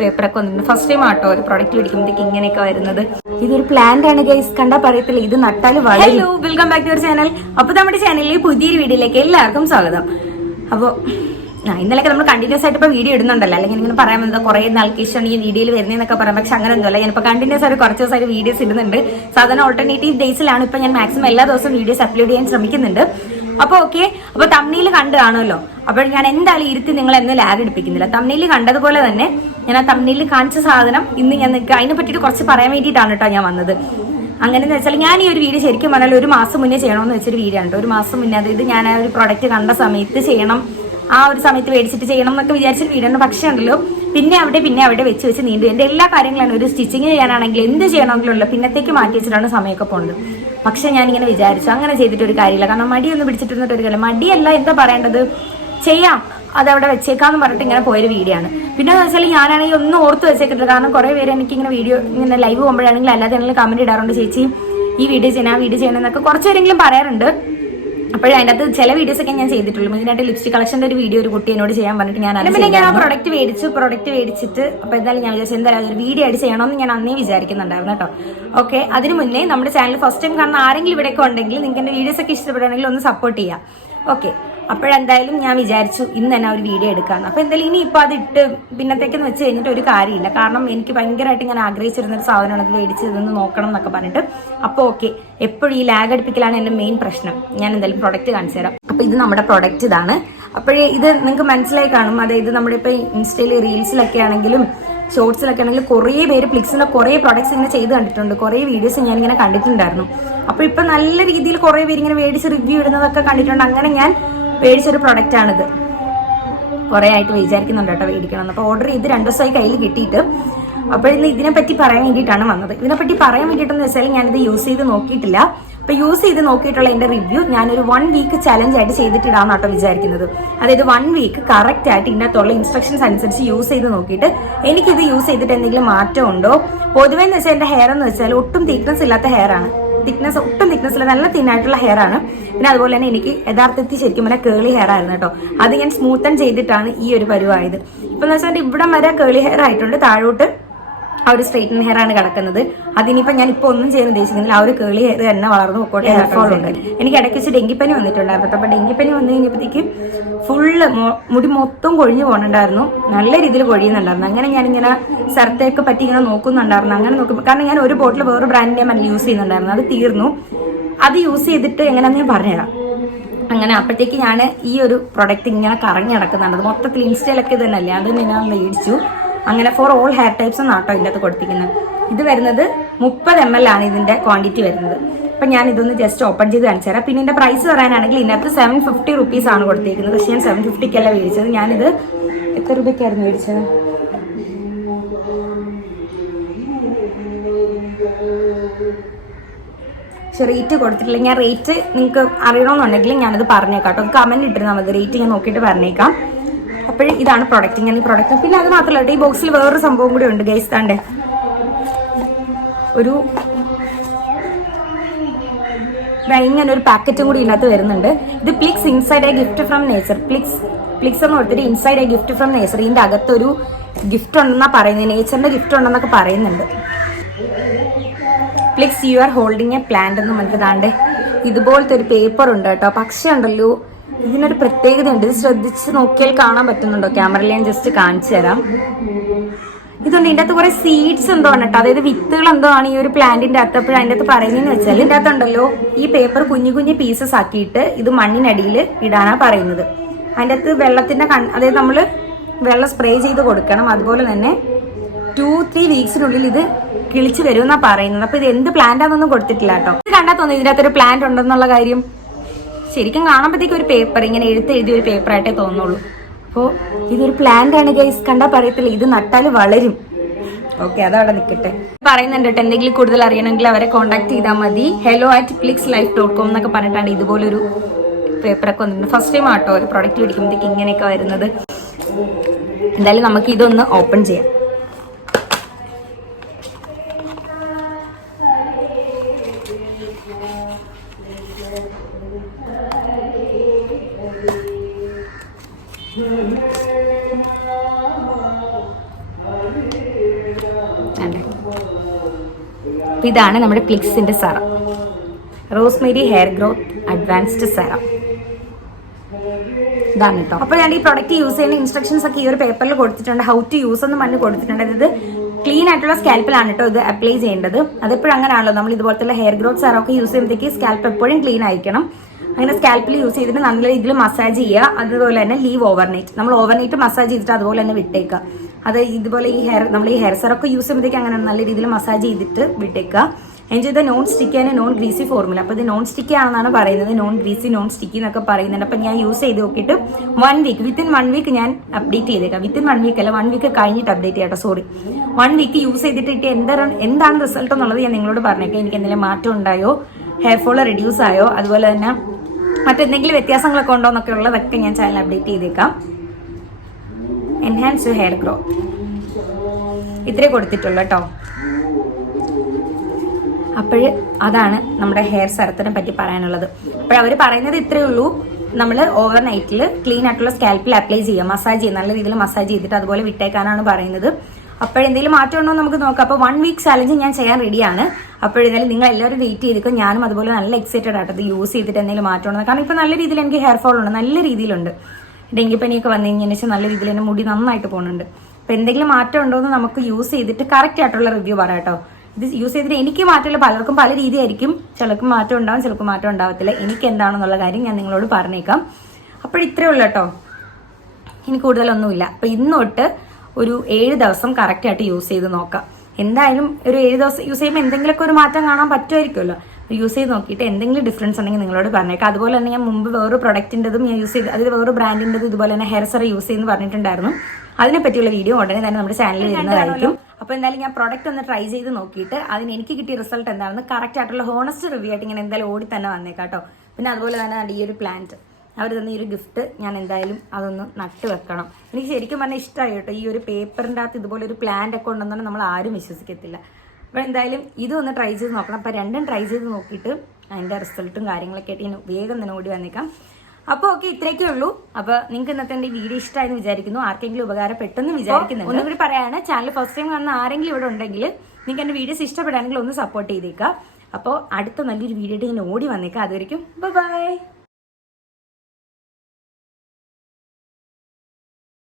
പേപ്പറൊക്കെ വന്നിട്ടുണ്ട്. First time ആട്ടോ ഒരു പ്രൊഡക്റ്റ് മേടിക്കുമ്പോഴത്തേക്ക് ഇങ്ങനെയൊക്കെ വരുന്നത്. ഇതൊരു പ്ലാന്റ് ആണ് ഗൈസ്, കണ്ടാ പറയത്തില്ല, ഇത് നട്ടാല് വളരെ. Hello, welcome back to our channel. അപ്പൊ നമ്മുടെ ചാനലിൽ പുതിയൊരു വീഡിയോയിലേക്ക് എല്ലാവർക്കും സ്വാഗതം. അപ്പോൾ ഇന്നലെയൊക്കെ നമ്മൾ കണ്ടിന്യൂസ് ആയിട്ട് ഇപ്പോൾ വീഡിയോ ഇടുന്നുണ്ടല്ലോ, അല്ലെങ്കിൽ ഇങ്ങനെ പറയാൻ വന്നത് കുറേ നാൾക്ക് ഇഷ്ടമാണ് ഈ വീഡിയോയിൽ വരുന്നതെന്നൊക്കെ പറയാം. പക്ഷെ അങ്ങനെ ഒന്നുമല്ല, ഞാനിപ്പോൾ കണ്ടിന്യൂസ് ആയിട്ട് കുറച്ച് ദിവസമായിട്ട് വീഡിയോസ് ഇടുന്നുണ്ട്. സാധാരണ ഓൾട്ടർനേറ്റീവ് ഡേയ്സിലാണ് ഇപ്പോൾ ഞാൻ മാക്സിമം എല്ലാ ദിവസവും വീഡിയോസ് അപ്ലോഡ് ചെയ്യാൻ ശ്രമിക്കുന്നുണ്ട്. അപ്പോൾ ഓക്കെ, അപ്പോൾ തംബ്നെയിൽ കണ്ടു കാണുമല്ലോ. അപ്പോൾ ഞാൻ എന്തായാലും ഇരുത്തി നിങ്ങളെ എന്ന് ലാഗ് എടുപ്പിക്കുന്നില്ല. തംബ്നെയിൽ കണ്ടതുപോലെ തന്നെ ഞാൻ ആ തംബ്നെയിൽ കാണിച്ച സാധനം ഇന്ന് ഞാൻ അതിനെ പറ്റിയിട്ട് കുറച്ച് പറയാൻ വേണ്ടിയിട്ടാണ് കേട്ടോ ഞാൻ വന്നത്. അങ്ങനെയെന്ന് വെച്ചാൽ ഞാൻ ഈ ഒരു വീഡിയോ ശരിക്കും പറഞ്ഞാൽ ഒരു മാസം മുന്നേ ചെയ്യണമെന്ന് വെച്ചൊരു വീഡിയോ ആണ് കേട്ടോ. ഒരു മാസം മുന്നേ, അതായത് ഞാൻ ആ ഒരു പ്രൊഡക്റ്റ് കണ്ട സമയത്ത് ചെയ്യണം, ആ ഒരു സമയത്ത് മേടിച്ചിട്ട് ചെയ്യണം എന്നൊക്കെ വിചാരിച്ചൊരു വീഡിയോ ഉണ്ട്. പക്ഷേ ഉണ്ടല്ലോ പിന്നെ അവിടെ വെച്ച് നീണ്ടു. എൻ്റെ എല്ലാ കാര്യങ്ങളാണ്, ഒരു സ്റ്റിച്ചിങ് ചെയ്യാനാണെങ്കിൽ എന്ത് ചെയ്യണമെങ്കിലുള്ള പിന്നത്തേക്ക് മാറ്റി വെച്ചിട്ടാണ് സമയമൊക്കെ പോകുന്നത്. പക്ഷെ ഞാനിങ്ങനെ വിചാരിച്ചു അങ്ങനെ ചെയ്തിട്ടൊരു കാര്യമില്ല. കാരണം മടിയൊന്നും പിടിച്ചിട്ടൊരു കാര്യം, മടിയല്ല എന്താ പറയേണ്ടത്, ചെയ്യാം, അതവിടെ വെച്ചേക്കാന്ന് പറഞ്ഞിട്ട് ഇങ്ങനെ പോയൊരു വീഡിയോ ആണ്. പിന്നെ എന്ന് വെച്ചാൽ ഞാനാണെങ്കിൽ ഒന്നും ഓർത്ത് വെച്ചേക്കില്ല. കാരണം കുറേ പേര് എനിക്ക് ഇങ്ങനെ വീഡിയോ ഇങ്ങനെ ലൈവ് പോകുമ്പോഴാണെങ്കിൽ അല്ലാതെ ആണെങ്കിലും കമന്റ് ഇടാറുണ്ട്, ചേച്ചി ഈ വീഡിയോ ചെയ്യണം ആ വീഡിയോ ചെയ്യണം എന്നൊക്കെ കുറച്ച് പേരെങ്കിലും പറയാറുണ്ട്. അപ്പോഴേ അതിൻ്റെ അകത്ത് ചില വീഡിയോസ് ഒക്കെ ഞാൻ ചെയ്തിട്ടുള്ളൂ. ഇതിനായിട്ട് ലിപ്സ്റ്റിക് കളക്ഷൻ്റെ ഒരു വീഡിയോ ഒരു കുട്ടി എന്നോട് ചെയ്യാൻ പറഞ്ഞിട്ട് ഞാൻ ആ പ്രൊഡക്റ്റ് മേടിച്ചിട്ട് അപ്പോൾ എന്തായാലും ഞാൻ വിചാരിച്ചു എന്തായാലും ഒരു വീഡിയോ ആയിട്ട് ചെയ്യണമെന്ന് ഞാൻ അന്നേ വിചാരിക്കുന്നുണ്ടായിരുന്നു കേട്ടോ. ഓക്കെ, അതിന് മുന്നേ നമ്മുടെ ചാനൽ ഫസ്റ്റ് ടൈം കാണുന്ന ആരെങ്കിലും ഇവിടെയൊക്കെ ഉണ്ടെങ്കിൽ നിങ്ങൾക്ക് എൻ്റെ വീഡിയോസ് ഒക്കെ ഇഷ്ടപ്പെടുകയാണെങ്കിൽ ഒന്ന് സപ്പോർട്ട് ചെയ്യാം. ഓക്കെ, അപ്പോഴെന്തായാലും ഞാൻ വിചാരിച്ചു ഇന്ന് തന്നെ ഒരു വീഡിയോ എടുക്കാമെന്ന്. അപ്പോൾ എന്തായാലും ഇനിയിപ്പോൾ അത് ഇട്ട് പിന്നത്തേക്കെന്ന് വെച്ച് കഴിഞ്ഞിട്ട് ഒരു കാര്യമില്ല. കാരണം എനിക്ക് ഭയങ്കരമായിട്ട് ഇങ്ങനെ ആഗ്രഹിച്ചിരുന്നൊരു സാധനമാണ് അത് മേടിച്ച് ഇതൊന്ന് നോക്കണം എന്നൊക്കെ പറഞ്ഞിട്ട്. അപ്പോൾ ഓക്കെ, എപ്പോഴും ഈ ലാഗ് അടുപ്പിക്കലാണ് എൻ്റെ മെയിൻ പ്രശ്നം. ഞാൻ എന്തായാലും പ്രൊഡക്റ്റ് കാണിച്ചു തരാം. അപ്പോൾ ഇത് നമ്മുടെ പ്രൊഡക്റ്റ് ഇതാണ്. അപ്പോഴേ ഇത് നിങ്ങൾക്ക് മനസ്സിലായി കാണും. അതായത് നമ്മുടെ ഇപ്പോൾ ഇൻസ്റ്റയിൽ റീൽസിലൊക്കെ ആണെങ്കിലും ഷോർട്സിലൊക്കെ ആണെങ്കിലും കുറേ പേര് പ്ലിക്സിൻ്റെ കുറേ പ്രോഡക്ട്സ് ഇങ്ങനെ ചെയ്ത് കണ്ടിട്ടുണ്ട്. കുറേ വീഡിയോസ് ഞാനിങ്ങനെ കണ്ടിട്ടുണ്ടായിരുന്നു. അപ്പോൾ ഇപ്പം നല്ല രീതിയിൽ കുറേ പേര് ഇങ്ങനെ മേടിച്ച് റിവ്യൂ ഇടുന്നതൊക്കെ കണ്ടിട്ടുണ്ട്. അങ്ങനെ ഞാൻ മേടിച്ചൊരു പ്രൊഡക്റ്റാണിത്. കുറേ ആയിട്ട് വിചാരിക്കുന്നുണ്ട് കേട്ടോ മേടിക്കണം. അപ്പോൾ ഓർഡർ ചെയ്ത് 2 ദിവസമായി കയ്യിൽ കിട്ടിയിട്ട്. അപ്പോൾ ഇന്ന് ഇതിനെപ്പറ്റി പറയാൻ വേണ്ടിയിട്ടാണ് വന്നത്. ഇതിനെപ്പറ്റി പറയാൻ വേണ്ടിയിട്ടെന്ന് വെച്ചാൽ ഞാനിത് യൂസ് ചെയ്ത് നോക്കിയിട്ടില്ല. അപ്പോൾ യൂസ് ചെയ്ത് നോക്കിയിട്ടുള്ള എൻ്റെ റിവ്യൂ ഞാനൊരു 1 വീക്ക് ചലഞ്ച് ആയിട്ട് ചെയ്തിട്ടിടാന്ന് കേട്ടോ വിചാരിക്കുന്നത്. അതായത് 1 വീക്ക് കറക്റ്റ് ആയിട്ട് ഇതിനകത്തുള്ള ഇൻസ്ട്രക്ഷൻസ് അനുസരിച്ച് യൂസ് ചെയ്ത് നോക്കിയിട്ട് എനിക്കിത് യൂസ് ചെയ്തിട്ട് എന്തെങ്കിലും മാറ്റം ഉണ്ടോ. പൊതുവേ എന്ന് വെച്ചാൽ എൻ്റെ ഹെയർ എന്ന് വെച്ചാൽ ഒട്ടും തിക്നെസ് ഇല്ലാത്ത ഹെയർ ആണ്. ഒട്ടും തിക്നെസ് ഇല്ല, നല്ല തിന്നായിട്ടുള്ള ഹെയർ ആണ്. പിന്നെ അതുപോലെ തന്നെ എനിക്ക് യഥാർത്ഥത്തിൽ ശരിക്കും പറഞ്ഞാൽ കേളി ഹെയർ ആയിരുന്നു കേട്ടോ. അത് ഞാൻ സ്മൂത്തൻ ചെയ്തിട്ടാണ് ഈ ഒരു പരുവായത്. ഇപ്പം എന്ന് വെച്ചാൽ ഇവിടം വരെ കേളി ഹെയർ ആയിട്ടുണ്ട്, താഴോട്ട് ആ ഒരു സ്ട്രെയിറ്റൻ ഹെയർ ആണ് കിടക്കുന്നത്. അതിനിപ്പോൾ ഞാൻ ഇപ്പോൾ ഒന്നും ചെയ്യാൻ ഉദ്ദേശിക്കുന്നില്ല. ആ ഒരു കേളി ഹെയർ തന്നെ വളർന്നു പൊക്കോട്ടെ. ഹെയർഫോളുണ്ട്. എനിക്ക് ഇടയ്ക്ക് വെച്ച് ഡെങ്കിപ്പനി വന്നിട്ടുണ്ടായിരുന്നു. അപ്പോൾ ഡെങ്കിപ്പനി വന്നു കഴിഞ്ഞപ്പോഴത്തേക്ക് ഫുള്ള് മുടി മൊത്തം കൊഴിഞ്ഞു പോകുന്നുണ്ടായിരുന്നു. നല്ല രീതിയിൽ കൊഴിയുന്നുണ്ടായിരുന്നു. അങ്ങനെ ഞാനിങ്ങനെ സ്ഥലത്തേക്ക് പറ്റി ഇങ്ങനെ നോക്കുന്നുണ്ടായിരുന്നു. അങ്ങനെ നോക്കുമ്പോൾ കാരണം ഞാൻ ഒരു ബോട്ടിൽ വേറെ ബ്രാൻഡിൻ്റെ മരുന്ന് യൂസ് ചെയ്യുന്നുണ്ടായിരുന്നു. അത് തീർന്നു. അത് യൂസ് ചെയ്തിട്ട് എങ്ങനെയാണെന്ന് ഞാൻ പറഞ്ഞുതരാം. അങ്ങനെ അപ്പോഴത്തേക്ക് ഞാൻ ഈ ഒരു പ്രൊഡക്റ്റ് ഇങ്ങനെ കറങ്ങി നടക്കുന്നുണ്ട്. മൊത്തത്തിൽ ഇൻസ്റ്റയിലൊക്കെ ഇത് തന്നെയല്ലേ, അത് ഞാൻ മേടിച്ചു. അങ്ങനെ ഫോർ ഓൾ ഹെയർ ടൈപ്സ് എന്നാട്ടോ ഇതിൻ്റെ അകത്ത് കൊടുത്തിരിക്കുന്നത്. ഇത് വരുന്നത് 30 ml ആണ് ഇതിൻ്റെ ക്വാണ്ടിറ്റി വരുന്നത്. അപ്പം ഞാൻ ഇതൊന്ന് ജസ്റ്റ് ഓപ്പൺ ചെയ്ത് കാണിച്ചു തരാം. പിന്നെ ഇതിൻ്റെ പ്രൈസ് പറയാനാണെങ്കിൽ ഇതിനകത്ത് 750 rupees ആണ് കൊടുത്തിരിക്കുന്നത്. പക്ഷേ ഞാൻ 750ക്കല്ല മേടിച്ചത്. ഞാനിത് എത്ര രൂപയ്ക്കായിരുന്നു മേടിച്ചത്? പക്ഷെ റേറ്റ് കൊടുത്തിട്ടില്ല. ഞാൻ റേറ്റ് നിങ്ങൾക്ക് അറിയണമെന്നുണ്ടെങ്കിൽ ഞാനത് പറഞ്ഞേക്കാം കേട്ടോ. കമൻറ്റ് ഇട്ടിരുന്നാൽ മതി, റേറ്റ് ഞാൻ നോക്കിയിട്ട് പറഞ്ഞേക്കാം. അപ്പോൾ ഇതാണ് പ്രൊഡക്റ്റ്. ഞാൻ ഈ പ്രൊഡക്റ്റ് പിന്നെ അത് മാത്രമല്ല, ഈ ബോക്സിൽ വേറൊരു സംഭവം കൂടി ഉണ്ട് ഗൈസ്. താണ്ടേ ഇങ്ങനെ ഒരു പാക്കറ്റും കൂടി ഇതിനകത്ത് വരുന്നുണ്ട്. ഇത് Plix inside a gift from nature. Plix എന്ന് കൊടുത്തിട്ട് inside a gift from nature. ഇതിൻ്റെ അകത്തൊരു ഗിഫ്റ്റ് ഉണ്ടെന്നാ പറയുന്നത്, നേച്ചറിന്റെ ഗിഫ്റ്റ് ഉണ്ടെന്നൊക്കെ പറയുന്നുണ്ട്. Plix you are holding a plant എന്ന് മനസ്സിലാണ്ട് ഇതുപോലത്തെ ഒരു പേപ്പർ ഉണ്ട് കേട്ടോ. പക്ഷേ ഉണ്ടല്ലോ ഇതിനൊരു പ്രത്യേകത ഉണ്ട്. ഇത് ശ്രദ്ധിച്ച് നോക്കിയാൽ കാണാൻ പറ്റുന്നുണ്ടോ? ക്യാമറയിൽ ഞാൻ ജസ്റ്റ് കാണിച്ചു തരാം. ഇതുണ്ട്, ഇതിൻ്റെ അകത്ത് കുറെ സീഡ്സ് എന്തോ ആണ് കേട്ടോ. അതായത് വിത്തുകൾ എന്തോ ആണ് ഈ ഒരു പ്ലാന്റിന്റെ അകത്ത്. അപ്പോഴും അതിൻ്റെ അകത്ത് പറയുന്നതെന്ന് വെച്ചാൽ ഇതിൻ്റെ അകത്തുണ്ടല്ലോ ഈ പേപ്പർ കുഞ്ഞു കുഞ്ഞു പീസസ് ആക്കിയിട്ട് ഇത് മണ്ണിനടിയിൽ ഇടാനാണ് പറയുന്നത്. അതിൻ്റെ അകത്ത് വെള്ളത്തിന്റെ അതായത് നമ്മൾ വെള്ളം സ്പ്രേ ചെയ്ത് കൊടുക്കണം. അതുപോലെ തന്നെ 2-3 വീക്സിനുള്ളിൽ ഇത് കിളിച്ച് വരുമെന്നാണ് പറയുന്നത്. അപ്പോൾ ഇത് എന്ത് പ്ലാന്റാണെന്നൊന്നും കൊടുത്തിട്ടില്ല കേട്ടോ. ഇത് കണ്ടാൽ തോന്നുന്നു ഇതിൻ്റെ അകത്തൊരു പ്ലാന്റ് ഉണ്ടെന്നുള്ള കാര്യം. ശരിക്കും കാണുമ്പോഴത്തേക്കും ഒരു പേപ്പർ ഇങ്ങനെ എഴുതിയ ഒരു പേപ്പറായിട്ടേ തോന്നുള്ളൂ. അപ്പോൾ ഇതൊരു പ്ലാന്റ് ആണ് ഗൈസ്, കണ്ടാൽ പറയത്തില്ല, ഇത് നട്ടാൽ വളരും. ഓക്കെ, അതവിടെ നിൽക്കട്ടെ. പറയുന്നുണ്ട് കേട്ടോ, എന്തെങ്കിലും കൂടുതൽ അറിയണമെങ്കിൽ അവരെ കോൺടാക്ട് ചെയ്താൽ മതി. hello@plixlife.com എന്നൊക്കെ പറഞ്ഞിട്ടാണ് ഇതുപോലൊരു പേപ്പറൊക്കെ വന്നിട്ടുണ്ട്. ഫസ്റ്റ് ടൈം ആട്ടോ ഒരു പ്രൊഡക്റ്റ് മേടിക്കുമ്പോഴത്തേക്ക് ഇങ്ങനെയൊക്കെ വരുന്നത്. എന്തായാലും നമുക്ക് ഇതൊന്ന് ഓപ്പൺ ചെയ്യാം. അപ്പോൾ ഇതാണ് നമ്മുടെ പ്ലിക്സിന്റെ serum, rosemary hair growth advanced serum. ഇതാണ് കേട്ടോ. അപ്പോൾ ഞാൻ ഈ പ്രൊഡക്റ്റ് യൂസ് ചെയ്യുന്ന ഇൻസ്ട്രക്ഷൻസ് ഒക്കെ ഈ ഒരു പേപ്പറിൽ കൊടുത്തിട്ടുണ്ട്. ഹൗ ടു യൂസ് എന്ന് പറഞ്ഞ് കൊടുത്തിട്ടുണ്ട്. അതായത് ക്ലീൻ ആയിട്ടുള്ള സ്കാൽപ്പിലാണ് കേട്ടോ ഇത് അപ്ലൈ ചെയ്യേണ്ടത്. അതെപ്പോഴും അങ്ങനെയാണല്ലോ, നമ്മൾ ഇതുപോലത്തെ ഹെയർ ഗ്രോത്ത് സെറം ഒക്കെ യൂസ് ചെയ്യുമ്പോഴത്തേക്ക് സ്കാൽപ്പ് എപ്പോഴും ക്ലീൻ ആയിരിക്കണം. അങ്ങനെ സ്കാൽപ്പിൽ യൂസ് ചെയ്തിട്ട് നല്ല രീതിയിൽ മസാജ് ചെയ്യുക. അതുപോലെ തന്നെ ലീവ് ഓവർനൈറ്റ്, നമ്മൾ ഓവർനൈറ്റ് മസാജ് ചെയ്തിട്ട് അതുപോലെ തന്നെ വിട്ടേക്കുക. അത് ഇതുപോലെ നമ്മൾ ഈ ഹെയർ സെറൊക്കെ യൂസ് ചെയ്യുമ്പോഴത്തേക്ക് അങ്ങനെ നല്ല രീതിയിൽ മസാജ് ചെയ്തിട്ട് വിട്ടേക്കുക. Enjoy the non sticky and non greasy formula. അപ്പോൾ ഇത് നോൺ സ്റ്റിക്കി ആണെന്നാണ് പറയുന്നത്, നോൺ ഗ്രീസി നോൺ സ്റ്റിക്കി എന്നൊക്കെ പറയുന്നുണ്ട്. അപ്പം ഞാൻ യൂസ് ചെയ്ത് നോക്കിയിട്ട് 1 വീക്ക്, വിത്തിൻ 1 വീക്ക് ഞാൻ അപ്ഡേറ്റ് ചെയ്തേക്കാം. വിത്തിൻ 1 വീക്ക് അല്ല, 1 വീക്ക് കഴിഞ്ഞിട്ട് അപ്ഡേറ്റ് ചെയ്യട്ടോ, സോറി. 1 വീക്ക് യൂസ് ചെയ്തിട്ട് എന്താണ് റിസൾട്ട് എന്നുള്ളത് ഞാൻ നിങ്ങളോട് പറഞ്ഞേക്കാം. എനിക്ക് എന്തെങ്കിലും മാറ്റം ഉണ്ടായോ, ഹെയർ ഫോൾ റെഡ്യൂസ് ആയോ, അതുപോലെ തന്നെ മറ്റെന്തെങ്കിലും വ്യത്യാസങ്ങളൊക്കെ ഉണ്ടോ എന്നൊക്കെ ഉള്ളതൊക്കെ ഞാൻ ചാനൽ അപ്ഡേറ്റ് ചെയ്തേക്കാം. എൻഹാൻസ് ഹെയർ ഗ്രോത്ത് ഇത്രേ കൊടുത്തിട്ടുള്ളൂ കേട്ടോ. അപ്പോൾ അതാണ് നമ്മുടെ ഹെയർ സെറത്തിനെ പറ്റി പറയാനുള്ളത്. അപ്പോൾ അവർ പറയുന്നത് ഇത്രയേ ഉള്ളൂ, നമ്മൾ ഓവർ നൈറ്റിൽ ക്ലീൻ ആയിട്ടുള്ള സ്കാൽപ്പിൽ അപ്ലൈ ചെയ്യുക, മസാജ് ചെയ്യുക, നല്ല രീതിയിൽ മസാജ് ചെയ്തിട്ട് അതുപോലെ വിട്ടേക്കാനാണ് പറയുന്നത്. അപ്പോഴെന്തെങ്കിലും മാറ്റം ഉണ്ടോ നമുക്ക് നോക്കാം. അപ്പോൾ 1 വീക്ക് ചാലഞ്ച് ഞാൻ ചെയ്യാൻ റെഡിയാണ്. അപ്പോഴേതായാലും നിങ്ങൾ എല്ലാവരും വെയിറ്റ് ചെയ്തിരിക്കും. ഞാനും അതുപോലെ നല്ല എക്സൈറ്റഡ് ആയിട്ട് ഇത് യൂസ് ചെയ്തിട്ട് എന്തെങ്കിലും മാറ്റം ഉണ്ടോ. കാരണം ഇപ്പോൾ നല്ല രീതിയിൽ എനിക്ക് ഹെയർ ഫോൾ ഉണ്ട്, നല്ല രീതിയിലുണ്ട്. ഡെങ്കിപ്പനിയൊക്കെ വന്നു കഴിഞ്ഞതിന് ശേഷം നല്ല രീതിയിൽ എൻ്റെ മുടി നന്നായിട്ട് പോകുന്നുണ്ട്. അപ്പോൾ എന്തെങ്കിലും മാറ്റം ഉണ്ടോ എന്ന് നമുക്ക് യൂസ് ചെയ്തിട്ട് കറക്റ്റ് ആയിട്ടുള്ള റിവ്യൂ പറയാം കേട്ടോ. ഇത് യൂസ് ചെയ്തിട്ട് എനിക്ക് മാറ്റമില്ല, പലർക്കും പല രീതിയായിരിക്കും. ചിലർക്ക് മാറ്റം ഉണ്ടാവും, ചിലർക്ക് മാറ്റം ഉണ്ടാവത്തില്ല. എനിക്ക് എന്താണെന്നുള്ള കാര്യം ഞാൻ നിങ്ങളോട് പറഞ്ഞേക്കാം. അപ്പോൾ ഇത്രയേ ഉള്ളൂ കേട്ടോ, ഇനി കൂടുതലൊന്നുമില്ല. അപ്പോൾ ഇന്ന് തൊട്ട് ഒരു 7 ദിവസം കറക്റ്റായിട്ട് യൂസ് ചെയ്ത് നോക്കാം. എന്തായാലും ഒരു 7 ദിവസം യൂസ് ചെയ്യുമ്പോൾ എന്തെങ്കിലുമൊക്കെ ഒരു മാറ്റം കാണാൻ പറ്റുമായിരിക്കുമല്ലോ. യൂസ് ചെയ്ത് നോക്കിയിട്ട് എന്തെങ്കിലും ഡിഫറൻസ് ഉണ്ടെങ്കിൽ നിങ്ങളോട് പറഞ്ഞേക്കാം. അതുപോലെ തന്നെ ഞാൻ മുമ്പ് വേറൊരു പ്രൊഡക്റ്റിൻ്റെതും ഞാൻ യൂസ് ചെയ്ത്, അതായത് വേറൊരു ബ്രാൻഡിൻ്റെതും ഇതുപോലെ തന്നെ ഹെയർ സെറം യൂസ് ചെയ്യുന്നു പറഞ്ഞിട്ടുണ്ടായിരുന്നു. അതിനെപ്പറ്റിയുള്ള വീഡിയോ ഉടനെ തന്നെ നമ്മുടെ ചാനലിൽ വരുന്നതായിരിക്കും. അപ്പോൾ എന്തായാലും ഞാൻ പ്രൊഡക്റ്റ് ഒന്ന് ട്രൈ ചെയ്ത് നോക്കിയിട്ട് അതിന് എനിക്ക് കിട്ടിയ റിസൾട്ട് എന്താണെന്ന് കറക്റ്റ് ആയിട്ടുള്ള ഹോണസ്റ്റ് റിവ്യൂ ആയിട്ട് ഇങ്ങനെ എന്തായാലും ഓടി തന്നെ വന്നേക്കാം കേട്ടോ. പിന്നെ അതുപോലെ തന്നെ ഈ ഒരു പ്ലാന്റ് അവർ തന്ന ഈ ഒരു ഗിഫ്റ്റ് ഞാൻ എന്തായാലും അതൊന്ന് നട്ട് വെക്കണം. എനിക്ക് ശരിക്കും പറഞ്ഞാൽ ഇഷ്ടമായി കേട്ടോ. ഈ ഒരു പേപ്പറിൻ്റെ അകത്ത് ഇതുപോലെ ഒരു പ്ലാന്റ് ഒക്കെ ഉണ്ടെന്നാണ് നമ്മൾ ആരും വിശ്വസിക്കത്തില്ല. അപ്പോൾ എന്തായാലും ഇതും ഒന്ന് ട്രൈ ചെയ്ത് നോക്കണം. അപ്പോൾ രണ്ടും ട്രൈ ചെയ്ത് നോക്കിയിട്ട് അതിൻ്റെ റിസൾട്ടും കാര്യങ്ങളൊക്കെ ആയിട്ട് ഞാൻ വേഗം തന്നെ ഓടി വന്നേക്കാം. അപ്പോൾ ഓക്കെ, ഇത്രയൊക്കെ ഉള്ളൂ. അപ്പോൾ നിങ്ങൾക്ക് ഇന്നത്തെ എൻ്റെ വീഡിയോ ഇഷ്ടമായെന്ന് വിചാരിക്കുന്നു, ആർക്കെങ്കിലും ഉപകാരപ്പെട്ടെന്ന് വിചാരിക്കുന്നുണ്ട്. ഒന്നും കൂടി പറയാണ്, ചാനൽ ഫസ്റ്റ് ടൈം കാണുന്ന ആരെങ്കിലും ഇവിടെ ഉണ്ടെങ്കിൽ നിങ്ങൾക്ക് എൻ്റെ വീഡിയോസ് ഇഷ്ടപ്പെടുകയാണെങ്കിൽ ഒന്ന് സപ്പോർട്ട് ചെയ്തേക്കാം. അപ്പോൾ അടുത്ത നല്ലൊരു വീഡിയോ ഞാൻ ഓടി വന്നേക്കാം. അതുവരെയ്ക്കും ബൈ.